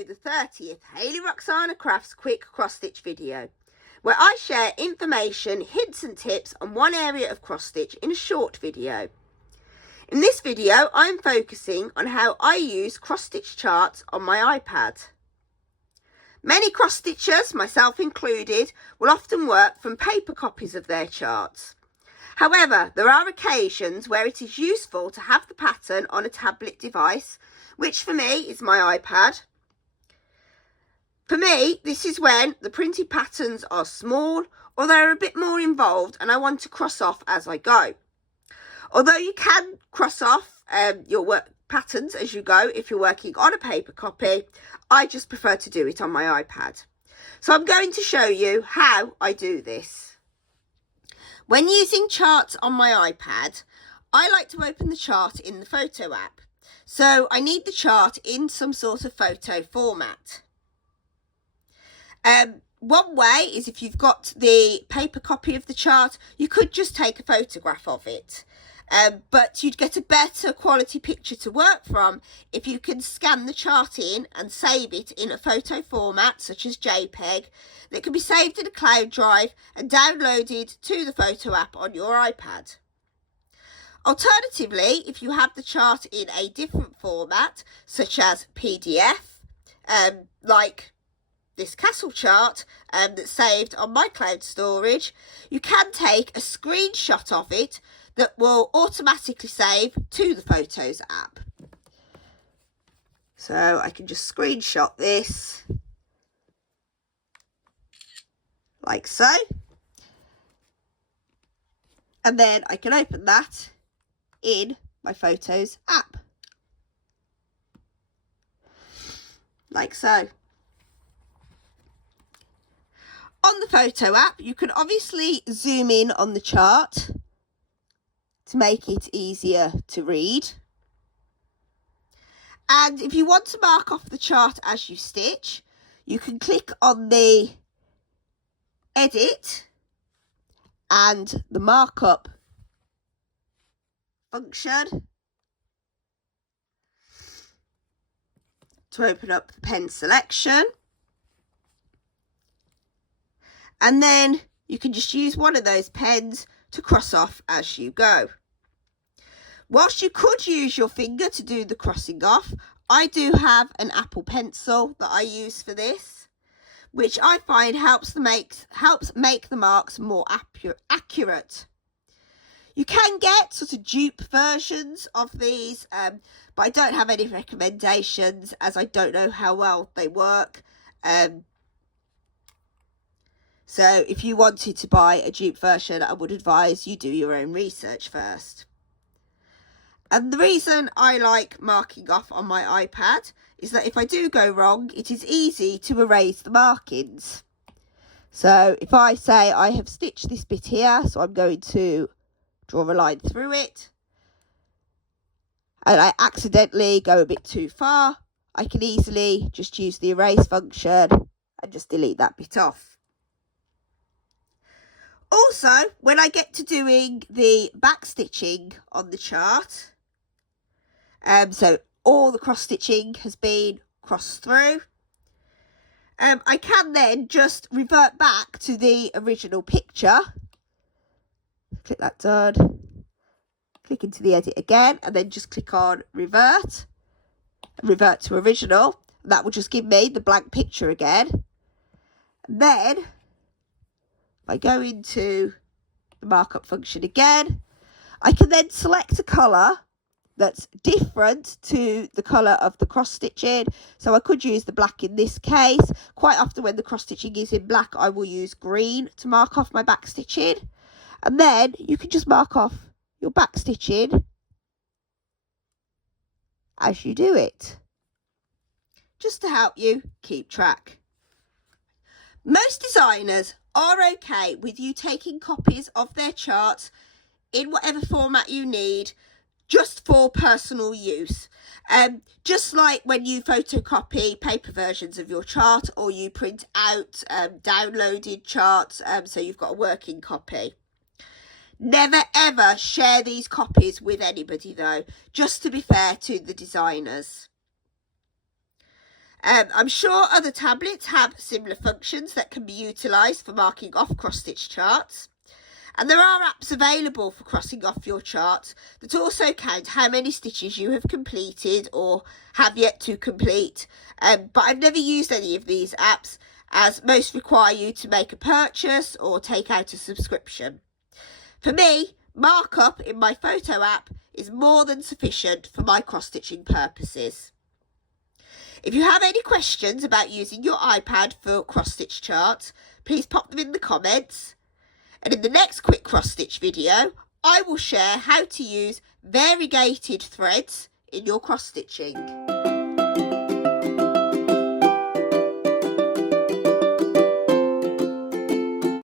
to the 30th Hayley-Roxanna Crafts quick cross stitch video, where I share information, hints and tips on one area of cross stitch in a short video. In this video, I'm focusing on how I use cross stitch charts on my iPad. Many cross stitchers, myself included, will often work from paper copies of their charts. However, there are occasions where it is useful to have the pattern on a tablet device, which for me is my iPad. For me, this is when the printed patterns are small or they're a bit more involved and I want to cross off as I go. Although you can cross off your work patterns as you go if you're working on a paper copy, I just prefer to do it on my iPad. So I'm going to show you how I do this. When using charts on my iPad, I like to open the chart in the photo app. So I need the chart in some sort of photo format. One way is if you've got the paper copy of the chart, you could just take a photograph of it. But you'd get a better quality picture to work from if you can scan the chart in and save it in a photo format such as JPEG that can be saved in a cloud drive and downloaded to the photo app on your iPad. Alternatively, if you have the chart in a different format such as PDF, like this castle chart that's saved on my cloud storage, you can take a screenshot of it that will automatically save to the Photos app. So I can just screenshot this like so, and then I can open that in my Photos app like so. On the photo app, you can obviously zoom in on the chart to make it easier to read. And if you want to mark off the chart as you stitch, you can click on the edit and the markup function to open up the pen selection. And then you can just use one of those pens to cross off as you go. Whilst you could use your finger to do the crossing off, I do have an Apple Pencil that I use for this, which I find helps make the marks more accurate. You can get sort of dupe versions of these, but I don't have any recommendations as I don't know how well they work. So if you wanted to buy a dupe version, I would advise you do your own research first. And the reason I like marking off on my iPad is that if I do go wrong, it is easy to erase the markings. So if I say I have stitched this bit here, so I'm going to draw a line through it, and I accidentally go a bit too far, I can easily just use the erase function and just delete that bit off. Also, when I get to doing the back stitching on the chart, so all the cross stitching has been crossed through, I can then just revert back to the original picture. Click that done. Click into the edit again and then just click on revert. Revert to original. That will just give me the blank picture again. And then if I go into the markup function again, I can then select a colour that's different to the colour of the cross stitching. So I could use the black in this case. Quite often when the cross stitching is in black, I will use green to mark off my back stitching. And then you can just mark off your back stitching as you do it, just to help you keep track. Most designers are okay with you taking copies of their charts in whatever format you need, just for personal use. Just like when you photocopy paper versions of your chart or you print out downloaded charts, so you've got a working copy. Never ever share these copies with anybody though, just to be fair to the designers. I'm sure other tablets have similar functions that can be utilised for marking off cross-stitch charts. And there are apps available for crossing off your charts that also count how many stitches you have completed or have yet to complete. But I've never used any of these apps, as most require you to make a purchase or take out a subscription. For me, markup in my photo app is more than sufficient for my cross-stitching purposes. If you have any questions about using your iPad for cross-stitch charts, please pop them in the comments. And in the next quick cross-stitch video, I will share how to use variegated threads in your cross-stitching.